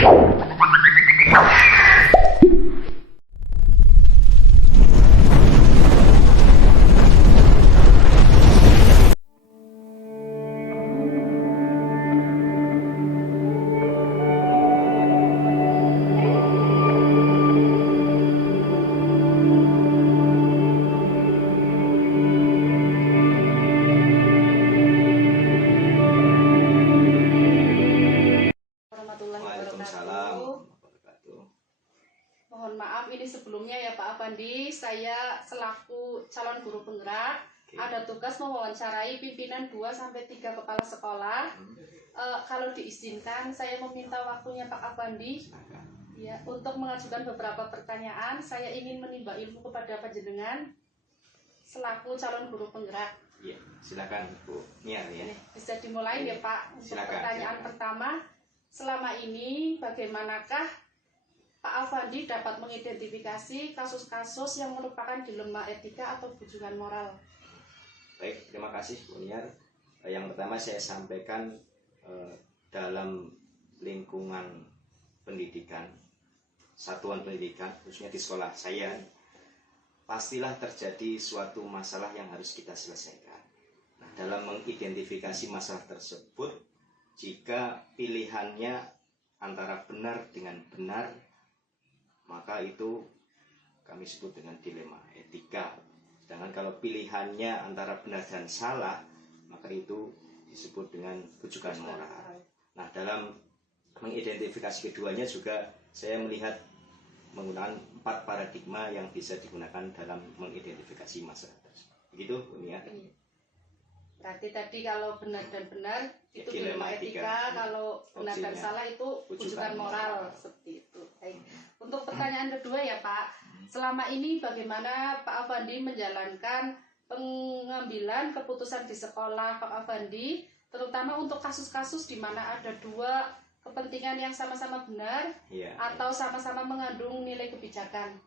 Mohon maaf ini sebelumnya ya Pak Afandi, saya selaku calon guru penggerak ada tugas mewawancarai pimpinan 2-3 kepala sekolah. Kalau diizinkan saya meminta waktunya Pak Afandi ya, untuk mengajukan beberapa pertanyaan. Saya ingin menimba ilmu kepada panjenengan selaku calon guru penggerak. Iya, silakan Bu Niar ya. Bisa dimulai ya Pak. Untuk Silakan, pertanyaan pertama, selama ini bagaimanakah Pak Afandi dapat mengidentifikasi kasus-kasus yang merupakan dilema etika atau bujukan moral? Baik, terima kasih Bu Niar. Yang pertama saya sampaikan dalam lingkungan pendidikan, satuan pendidikan, khususnya di sekolah saya, pastilah terjadi suatu masalah yang harus kita selesaikan. Nah, dalam mengidentifikasi masalah tersebut, jika pilihannya antara benar dengan benar, maka itu kami sebut dengan dilema etika. Sedangkan kalau pilihannya antara benar dan salah, maka itu disebut dengan bujukan moral. Nah, dalam mengidentifikasi keduanya juga saya melihat menggunakan 4 paradigma yang bisa digunakan dalam mengidentifikasi masalah tersebut. Begitu, Bu Nia? Berarti tadi kalau benar dan benar itu dilema etika, kalau benar dan salah itu bujukan moral, seperti itu. Baik. Untuk pertanyaan kedua ya Pak, selama ini bagaimana Pak Afandi menjalankan pengambilan keputusan di sekolah Pak Afandi, terutama untuk kasus-kasus di mana ada 2 kepentingan yang sama-sama benar atau sama-sama mengandung nilai kebijakan?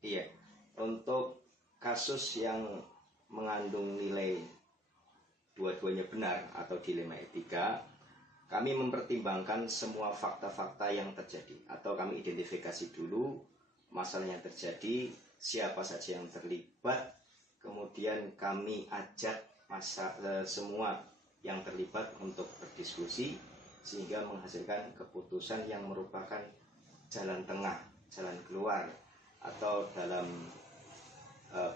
Iya, untuk kasus yang mengandung nilai dua-duanya benar atau dilema etika, kami mempertimbangkan semua fakta-fakta yang terjadi, atau kami identifikasi dulu masalah yang terjadi, siapa saja yang terlibat, kemudian kami ajak semua yang terlibat untuk berdiskusi sehingga menghasilkan keputusan yang merupakan jalan tengah, jalan keluar, atau dalam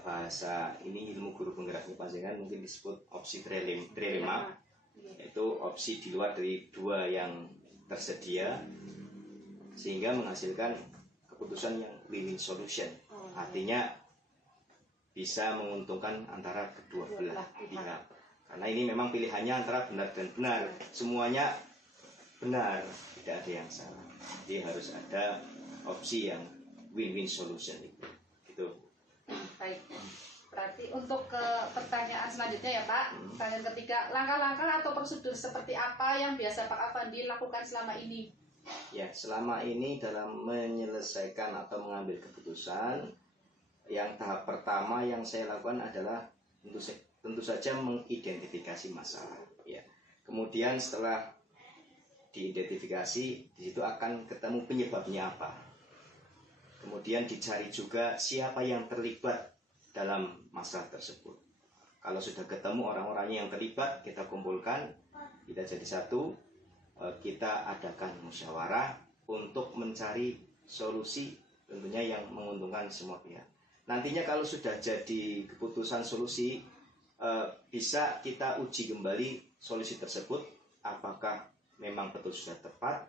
bahasa ini ilmu guru penggeraknya panjenengan mungkin disebut opsi trilema, yaitu opsi di luar dari 2 yang tersedia sehingga menghasilkan keputusan yang win-win solution. Artinya bisa menguntungkan antara kedua belah pihak. Karena ini memang pilihannya antara benar dan benar, semuanya benar, tidak ada yang salah. Jadi harus ada opsi yang win-win solution itu. Gitu. Baik, berarti untuk ke pertanyaan selanjutnya ya Pak, pertanyaan ketiga, langkah-langkah atau prosedur seperti apa yang biasa Pak Afandi lakukan selama ini? Ya, selama ini dalam menyelesaikan atau mengambil keputusan, yang tahap pertama yang saya lakukan adalah tentu saja mengidentifikasi masalah. Ya. Kemudian setelah diidentifikasi, di situ akan ketemu penyebabnya apa. Kemudian dicari juga siapa yang terlibat dalam masalah tersebut. Kalau sudah ketemu orang-orangnya yang terlibat, kita kumpulkan, kita jadi satu, kita adakan musyawarah untuk mencari solusi tentunya yang menguntungkan semua pihak. Nantinya kalau sudah jadi keputusan solusi, bisa kita uji kembali solusi tersebut, apakah memang betul sudah tepat.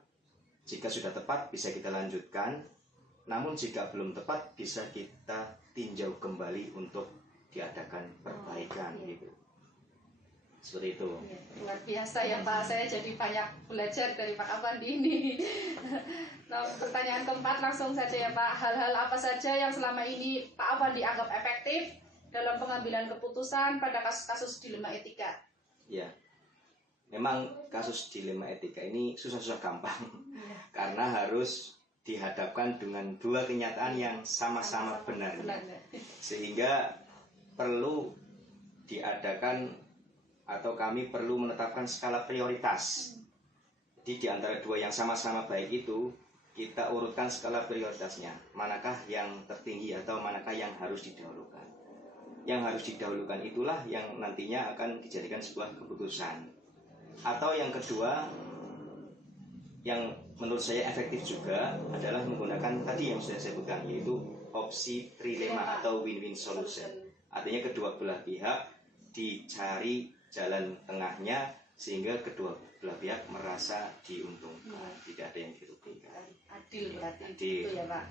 Jika sudah tepat, bisa kita lanjutkan. Namun jika belum tepat, bisa kita tinjau kembali untuk diadakan perbaikan gitu. Seperti itu. Ya, luar biasa ya Pak, saya jadi banyak belajar dari Pak Afandi ini. Nah, pertanyaan keempat langsung saja ya Pak, hal-hal apa saja yang selama ini Pak Afandi anggap efektif dalam pengambilan keputusan pada kasus-kasus dilema etika? Ya, memang kasus dilema etika ini susah-susah gampang karena harus dihadapkan dengan 2 kenyataan yang sama-sama benar. Sehingga perlu diadakan atau kami perlu menetapkan skala prioritas. Jadi di antara dua yang sama-sama baik itu kita urutkan skala prioritasnya. Manakah yang tertinggi atau manakah yang harus didahulukan. Yang harus didahulukan itulah yang nantinya akan dijadikan sebuah keputusan. Atau yang kedua, yang menurut saya efektif juga adalah menggunakan tadi yang sudah saya sebutkan, yaitu opsi trilema atau win-win solution. Artinya kedua belah pihak dicari jalan tengahnya sehingga kedua belah pihak merasa diuntungkan, tidak ada yang dirugikan. Adil berarti Adil. itu ya Pak.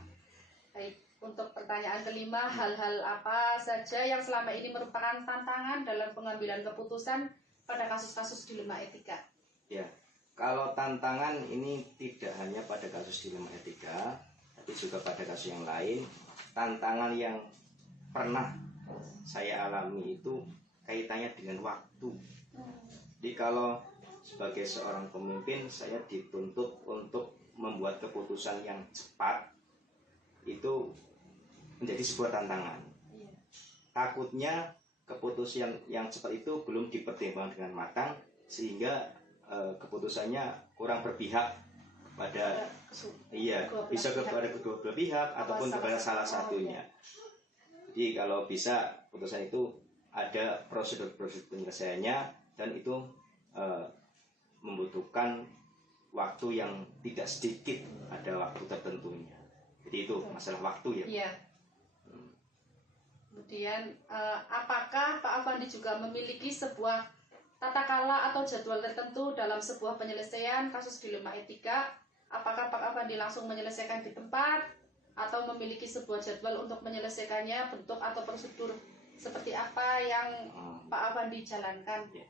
Baik, untuk pertanyaan kelima, hal-hal apa saja yang selama ini merupakan tantangan dalam pengambilan keputusan pada kasus-kasus dilema etika? Ya, kalau tantangan ini tidak hanya pada kasus dilema etika, tapi juga pada kasus yang lain. Tantangan yang pernah saya alami itu kaitannya dengan waktu. Jadi kalau sebagai seorang pemimpin saya dituntut untuk membuat keputusan yang cepat, itu menjadi sebuah tantangan. Takutnya keputusan yang cepat itu belum dipertimbangkan dengan matang sehingga keputusannya kurang berpihak pada bisa kepada kedua belah pihak ataupun kepada salah satunya. Jadi kalau bisa keputusan itu ada prosedur-prosedur penyelesaiannya dan itu membutuhkan waktu yang tidak sedikit, ada waktu tertentunya. Jadi itu masalah waktu ya. Iya. Kemudian apakah Pak Afandi juga memiliki sebuah tata kala atau jadwal tertentu dalam sebuah penyelesaian kasus dilema etika? Apakah Pak Afandi langsung menyelesaikan di tempat atau memiliki sebuah jadwal untuk menyelesaikannya, bentuk atau prosedur seperti apa yang Pak Afandi jalankan? Ya.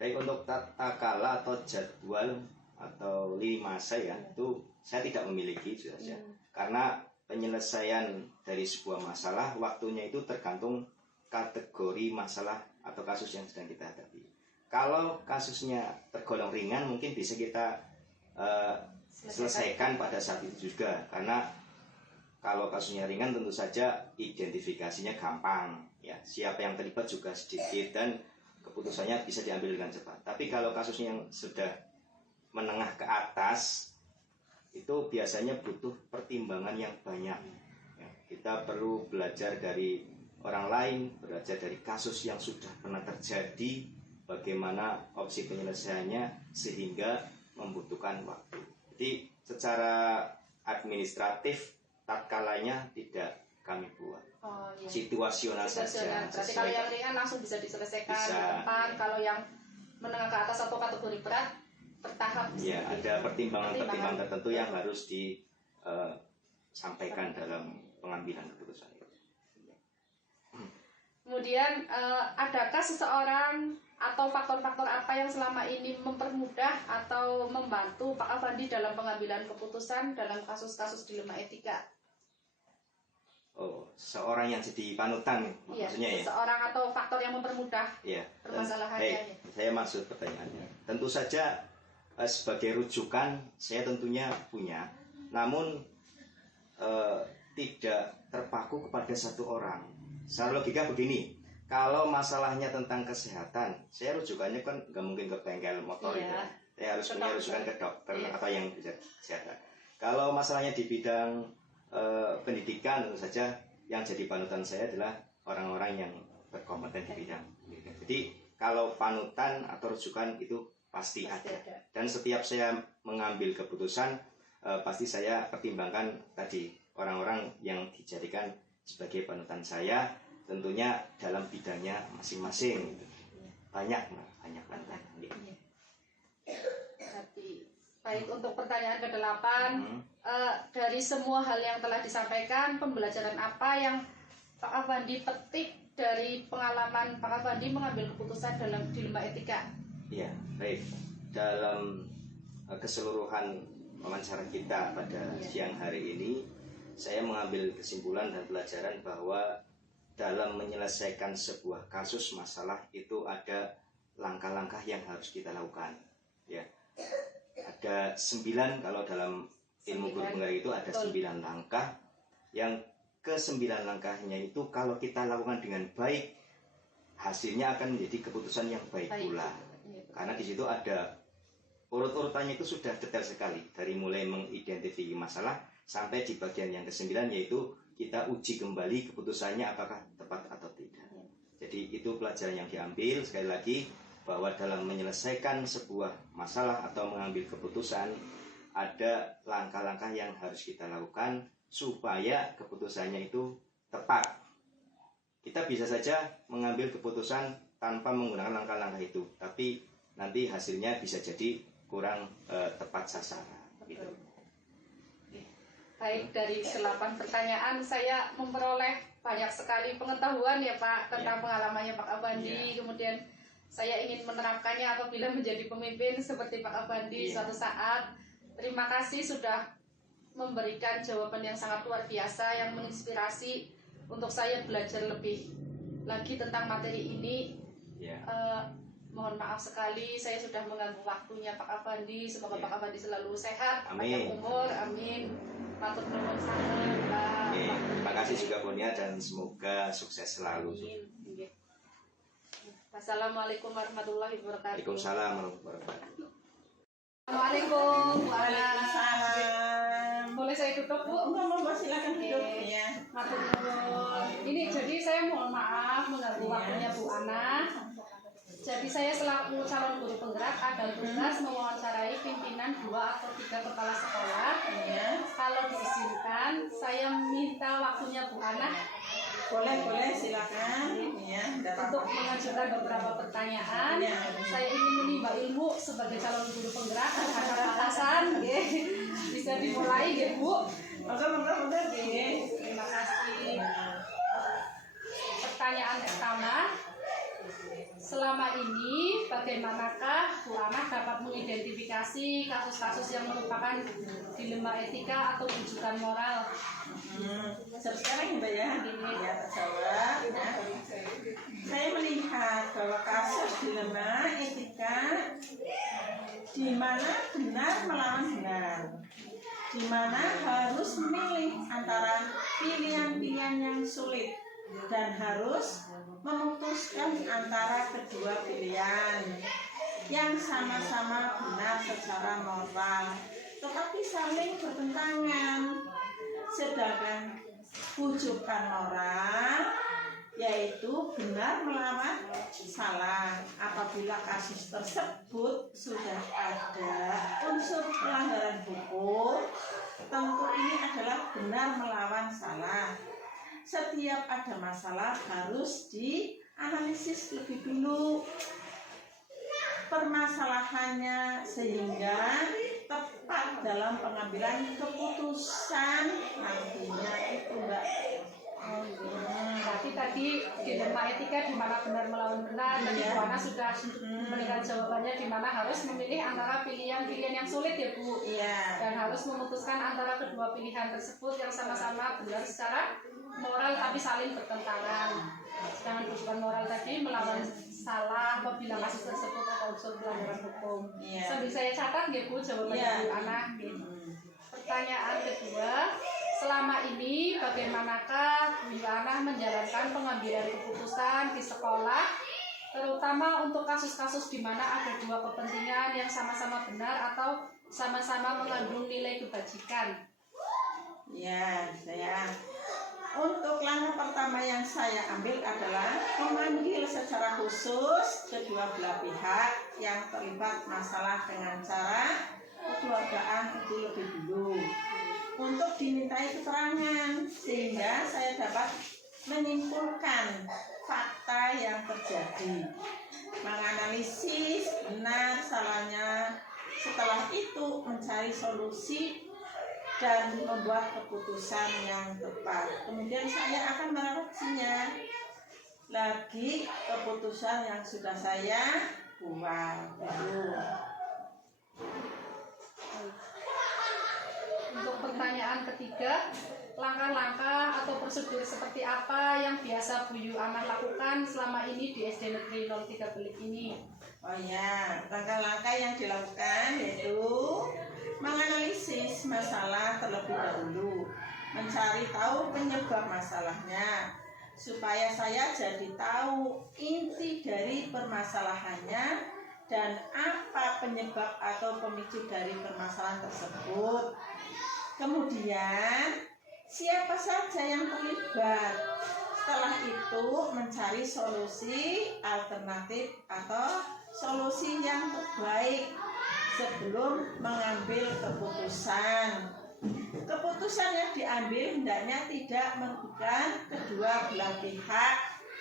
Baik, untuk tata kala atau jadwal atau lini masa ya, itu saya tidak memiliki saja. Karena penyelesaian dari sebuah masalah waktunya itu tergantung kategori masalah atau kasus yang sedang kita hadapi. Kalau kasusnya tergolong ringan mungkin bisa kita selesaikan pada saat itu juga, karena kalau kasusnya ringan tentu saja identifikasinya gampang ya, siapa yang terlibat juga sedikit dan keputusannya bisa diambil dengan cepat. Tapi kalau kasusnya yang sudah menengah ke atas itu biasanya butuh pertimbangan yang banyak ya, kita perlu belajar dari orang lain, belajar dari kasus yang sudah pernah terjadi, bagaimana opsi penyelesaiannya sehingga membutuhkan waktu. Jadi secara administratif tatkalanya tidak kami buat. Situasional saja. Berarti kalau yang ringan langsung bisa diselesaikan di tempat, ya. Kalau yang menengah ke atas atau kategori berat bertahap. Ya, ada pertimbangan tertentu yang harus disampaikan dalam pengambilan keputusan. Kemudian adakah seseorang atau faktor-faktor apa yang selama ini mempermudah atau membantu Pak Afandi dalam pengambilan keputusan dalam kasus-kasus dilema etika? Oh, seorang yang jadi panutan maksudnya ya? Seorang atau faktor yang mempermudah Baik, permasalahannya. saya maksud pertanyaannya. Tentu saja sebagai rujukan saya tentunya punya, namun tidak terpaku kepada satu orang. Secara logika begini, kalau masalahnya tentang kesehatan, saya rujukannya kan nggak mungkin ke bengkel motor ya. Saya harus punya rujukan ke dokter atau yang bisa kesehatan. Kalau masalahnya di bidang pendidikan, tentu saja yang jadi panutan saya adalah orang-orang yang berkompeten di bidang pendidikan. Jadi kalau panutan atau rujukan itu pasti ada. Dan setiap saya mengambil keputusan pasti saya pertimbangkan tadi orang-orang yang dijadikan sebagai panutan saya, tentunya dalam bidangnya masing-masing. Banyak panutan. Baik, untuk pertanyaan ke-8, dari semua hal yang telah disampaikan, pembelajaran apa yang Pak Afandi petik dari pengalaman Pak Afandi mengambil keputusan dalam dilema etika? Ya, baik. Dalam keseluruhan wawancara kita pada siang hari ini, saya mengambil kesimpulan dan pelajaran bahwa dalam menyelesaikan sebuah kasus masalah itu ada langkah-langkah yang harus kita lakukan. Ya. Ada 9, kalau dalam ilmu guru penggerak itu ada 9 langkah. Yang ke-9 langkahnya itu kalau kita lakukan dengan baik, hasilnya akan menjadi keputusan yang baik pula. Karena di situ ada urut-urutannya itu sudah detail sekali, dari mulai mengidentifikasi masalah sampai di bagian yang ke-9, yaitu kita uji kembali keputusannya apakah tepat atau tidak. Jadi itu pelajaran yang diambil. Sekali lagi, bahwa dalam menyelesaikan sebuah masalah atau mengambil keputusan, ada langkah-langkah yang harus kita lakukan supaya keputusannya itu tepat. Kita bisa saja mengambil keputusan tanpa menggunakan langkah-langkah itu, tapi nanti hasilnya bisa jadi kurang tepat sasaran. Gitu. Baik, dari 8 pertanyaan saya memperoleh banyak sekali pengetahuan ya Pak tentang pengalamannya Pak Abandi. Kemudian saya ingin menerapkannya apabila menjadi pemimpin seperti Pak Abandi suatu saat. Terima kasih sudah memberikan jawaban yang sangat luar biasa yang menginspirasi untuk saya belajar lebih lagi tentang materi ini. Mohon maaf sekali saya sudah mengganggu waktunya Pak Abandi. Semoga Pak Abandi selalu sehat, panjang umur, amin. Matur nuwun sanget Pak. Terima kasih juga Bonia, dan semoga sukses selalu. Amin. Wassalamualaikum warahmatullahi wabarakatuh. Waalaikumsalam warahmatullahi wabarakatuh. Assalamualaikum. Waalaikumsalam. Boleh saya duduk Bu? Enggak, silakan duduk ya. Matur nuwun. Ini jadi saya mohon maaf mengganggu waktunya Bu Ana. Jadi saya selaku calon guru penggerak ada tugas mewawancarai pimpinan 2 atau 3 kepala sekolah. Kalau diizinkan, saya minta waktunya Bu Ana. Boleh, silakan. Untuk mengajukan beberapa pertanyaan. Saya ingin menimba ilmu sebagai calon guru penggerak terhadap atasan. Bisa dimulai ya Bu. Monggo. Terima kasih. Pertanyaan pertama. Selama ini, bagaimanakah Bu Ana dapat mengidentifikasi kasus-kasus yang merupakan dilema etika atau rujukan moral? Sekarang Mbak ya, terjawab. Saya melihat bahwa kasus dilema etika di mana benar melawan benar, di mana harus memilih antara pilihan-pilihan yang sulit dan harus memutuskan antara kedua pilihan yang sama-sama benar secara moral tetapi saling bertentangan. Sedangkan rujukan moral yaitu benar melawan salah. Apabila kasus tersebut sudah ada unsur pelanggaran hukum, tentu ini adalah benar melawan salah. Setiap ada masalah harus dianalisis lebih dulu permasalahannya sehingga tepat dalam pengambilan keputusan nantinya itu Mbak. Berarti tadi dilema etika di mana benar melawan benar. Tadi Bu Ana sudah memberikan jawabannya di mana harus memilih antara pilihan-pilihan yang sulit ya Bu. Dan harus memutuskan antara kedua pilihan tersebut yang sama-sama benar secara moral tapi saling bertentangan. Sedangkan rujukan moral tadi melawan salah apabila kasus tersebut atau unsur pelanggaran hukum. Sambil saya catat ya Bu jawabannya Bu Ana. Pertanyaan kedua, selama ini bagaimanakah Bu Ana menjalankan pengambilan keputusan di sekolah, terutama untuk kasus-kasus di mana ada dua kepentingan yang sama-sama benar atau sama-sama mengandung nilai kebajikan? Untuk langkah pertama yang saya ambil adalah memanggil secara khusus kedua belah pihak yang terlibat masalah dengan cara kekeluargaan itu lebih dulu untuk dimintai keterangan sehingga saya dapat menyimpulkan fakta yang terjadi, menganalisis benar salahnya, setelah itu mencari solusi dan membuat keputusan yang tepat. Kemudian saya akan merevisinya lagi keputusan yang sudah saya buat. Untuk pertanyaan ketiga, langkah-langkah atau prosedur seperti apa yang biasa Bu Ana lakukan selama ini di SD Negeri 03 Belik ini? Langkah-langkah yang dilakukan yaitu menganalisis masalah terlebih dahulu, mencari tahu penyebab masalahnya, supaya saya jadi tahu inti dari permasalahannya dan apa penyebab atau pemicu dari permasalahan tersebut. Kemudian, siapa saja yang terlibat. Setelah itu, mencari solusi alternatif atau solusi yang terbaik sebelum mengambil keputusan. Keputusan yang diambil hendaknya tidak merugikan kedua belah pihak.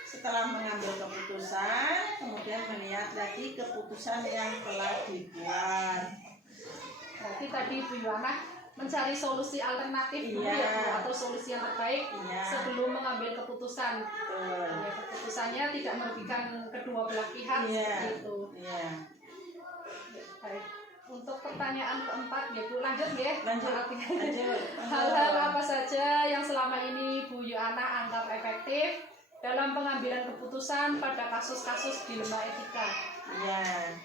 Setelah mengambil keputusan, kemudian melihat lagi keputusan yang telah dibuat. Berarti tadi Bu Yohana mencari solusi alternatif dulu ya Bu, atau solusi yang terbaik sebelum mengambil keputusan. Ya, keputusannya tidak merugikan kedua belah pihak seperti itu. Baik. Untuk pertanyaan keempat ya Bu, lanjut ya. Lanjut. Hal-hal apa saja yang selama ini Bu Yohana anggap efektif dalam pengambilan keputusan pada kasus-kasus dilema etika? Ya,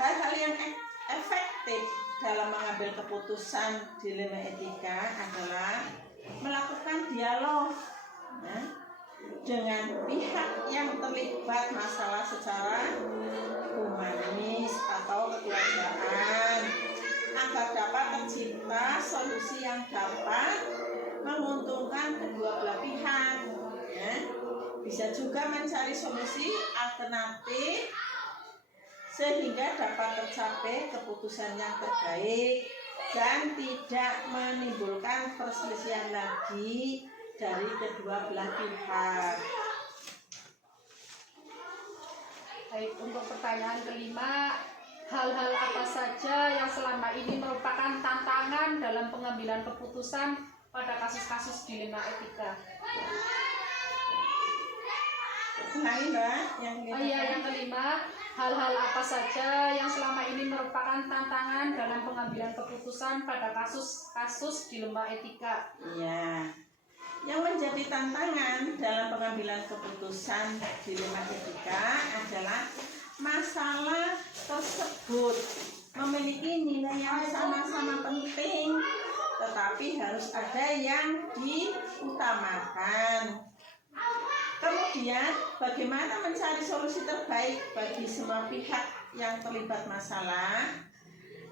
hal-hal yang efektif dalam mengambil keputusan dilema etika adalah melakukan dialog dengan pihak yang terlibat masalah secara humanis atau kekeluargaan agar dapat tercipta solusi yang dapat menguntungkan kedua belah pihak. Bisa juga mencari solusi alternatif sehingga dapat tercapai keputusan yang terbaik dan tidak menimbulkan perselisihan lagi dari kedua belah pihak. Baik, untuk pertanyaan kelima, hal-hal apa saja yang selama ini merupakan tantangan dalam pengambilan keputusan pada kasus-kasus dilema etika? Yang kelima, hal-hal apa saja yang selama ini merupakan tantangan dalam pengambilan keputusan pada kasus-kasus dilema etika? Iya. Yang menjadi tantangan dalam pengambilan keputusan dilema etika adalah masalah tersebut memiliki nilai yang sama-sama penting, tetapi harus ada yang diutamakan. Kemudian, bagaimana mencari solusi terbaik bagi semua pihak yang terlibat masalah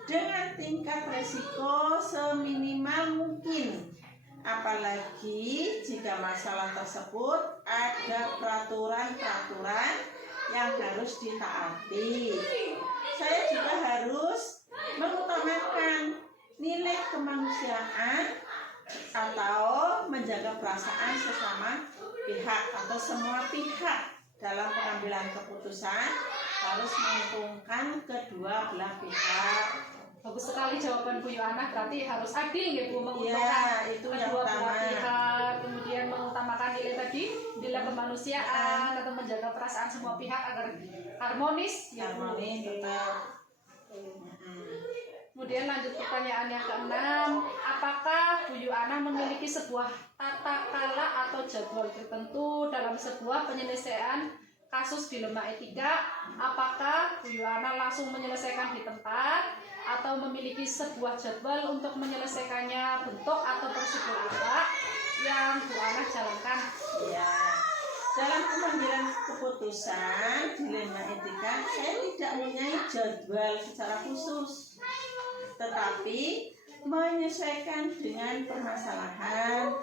dengan tingkat resiko seminimal mungkin, apalagi jika masalah tersebut ada peraturan-peraturan yang harus ditaati. Saya juga harus mengutamakan nilai kemanusiaan atau menjaga perasaan sesama pihak atau semua pihak dalam pengambilan keputusan harus menguntungkan kedua belah pihak. Bagus sekali jawaban Bu Yohana, berarti harus adil ya Bu, menguntungkan kedua belah pihak, kemudian mengutamakan nilai tadi, nilai kemanusiaan atau menjaga perasaan semua pihak agar harmonis ya Bu. Kemudian lanjut pertanyaan yang keenam, apakah Bu Yohana memiliki sebuah tata kala atau jadwal tertentu dalam sebuah penyelesaian kasus dilema etika? Apakah Bu Yohana langsung menyelesaikan di tempat atau memiliki sebuah jadwal untuk menyelesaikannya, bentuk atau prosedur apa yang Bu Yohana jalankan? Ya, dalam pengambilan keputusan dilema etika, saya tidak mempunyai jadwal secara khusus, tetapi menyesuaikan dengan permasalahan,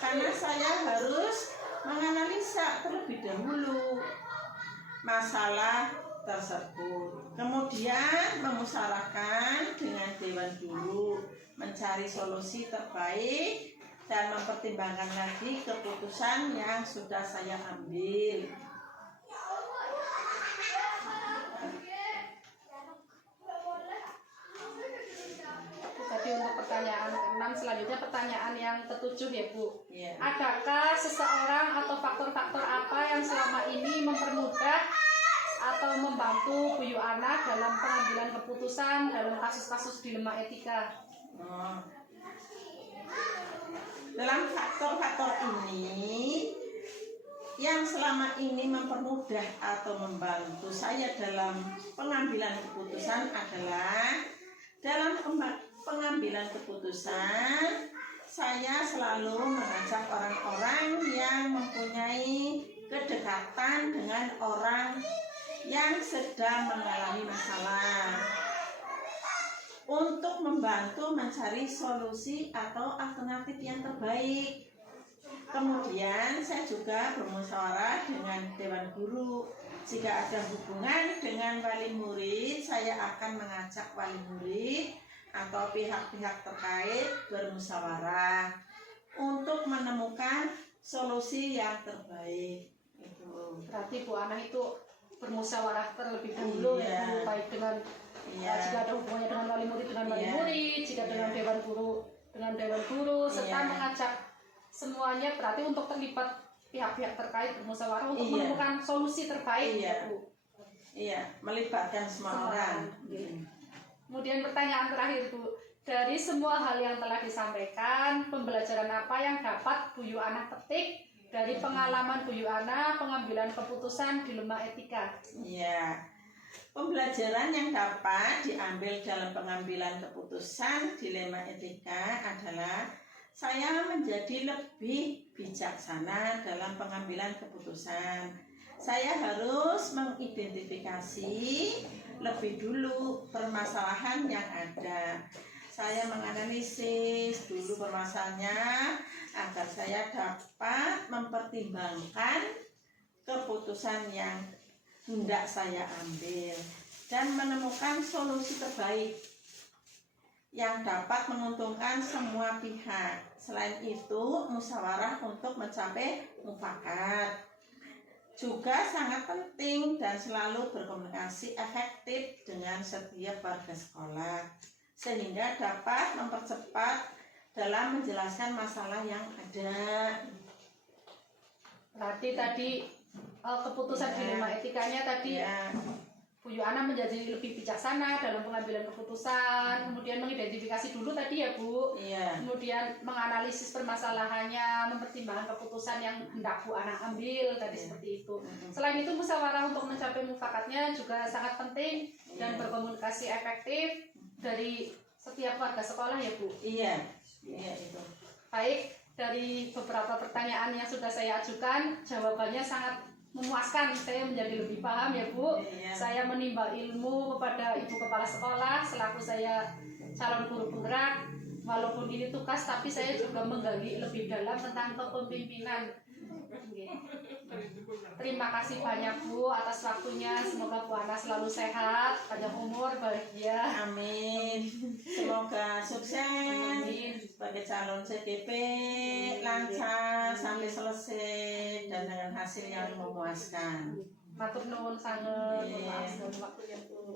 karena saya harus menganalisa terlebih dahulu masalah tersebut, kemudian memusyawarahkan dengan dewan guru, mencari solusi terbaik dan mempertimbangkan lagi keputusan yang sudah saya ambil. Tadi untuk pertanyaan ke-6, selanjutnya pertanyaan yang ke-7 ya Bu. Yeah. Adakah seseorang atau faktor-faktor apa yang selama ini mempermudah atau membantu Bu Yohana dalam pengambilan keputusan dalam kasus-kasus dilema etika? Dalam faktor-faktor ini yang selama ini mempermudah atau membantu saya dalam pengambilan keputusan adalah dalam pengambilan keputusan saya selalu mengajak orang-orang yang mempunyai kedekatan dengan orang yang sedang mengalami masalah untuk membantu mencari solusi atau alternatif yang terbaik. Kemudian saya juga bermusyawarah dengan Dewan Guru. Jika ada hubungan dengan wali murid, saya akan mengajak wali murid atau pihak-pihak terkait bermusyawarah untuk menemukan solusi yang terbaik. Itu. Berarti Bu Ana itu bermusyawarah terlebih dahulu ya Bu, baik dengan jika ada hubungannya dengan wali murid dengan wali murid, jika dengan Dewan Guru dengan Dewan Guru, serta mengajak semuanya, berarti untuk terlibat pihak-pihak terkait bermusyawarah untuk menemukan solusi terbaik ya Bu. Iya, melibatkan semua orang. Kemudian pertanyaan terakhir Bu, dari semua hal yang telah disampaikan, pembelajaran apa yang dapat Bu Yu Ana petik dari pengalaman Bu Yu Ana pengambilan keputusan dilema etika? Iya. Pembelajaran yang dapat diambil dalam pengambilan keputusan dilema etika adalah saya menjadi lebih bijaksana dalam pengambilan keputusan. Saya harus mengidentifikasi lebih dulu permasalahan yang ada. Saya menganalisis dulu permasalahannya agar saya dapat mempertimbangkan keputusan yang hendak saya ambil dan menemukan solusi terbaik yang dapat menguntungkan semua pihak. Selain itu, musyawarah untuk mencapai mufakat juga sangat penting dan selalu berkomunikasi efektif dengan setiap warga sekolah sehingga dapat mempercepat dalam menjelaskan masalah yang ada. Berarti tadi keputusan dilema etikanya tadi Bu Yu Ana menjadi lebih bijaksana dalam pengambilan keputusan, kemudian mengidentifikasi dulu tadi ya Bu, kemudian menganalisis permasalahannya, mempertimbangkan keputusan yang hendak Bu Ana ambil tadi seperti itu. Selain itu musyawarah untuk mencapai mufakatnya juga sangat penting dan berkomunikasi efektif dari setiap warga sekolah ya Bu. Iya itu. Baik, dari beberapa pertanyaan yang sudah saya ajukan, jawabannya sangat memuaskan. Saya menjadi lebih paham ya Bu. Saya menimba ilmu kepada Ibu Kepala Sekolah selaku saya calon guru penggerak. Walaupun ini tugas, tapi saya juga menggali lebih dalam tentang kepemimpinan. Terima kasih banyak Bu atas waktunya. Semoga Bu Ana selalu sehat, panjang umur, bahagia. Amin. Semoga sukses sebagai calon CDP, lancar sampai selesai dan dengan hasil yang memuaskan. Matur nuwun sanget. Maaf dan waktunya Bu.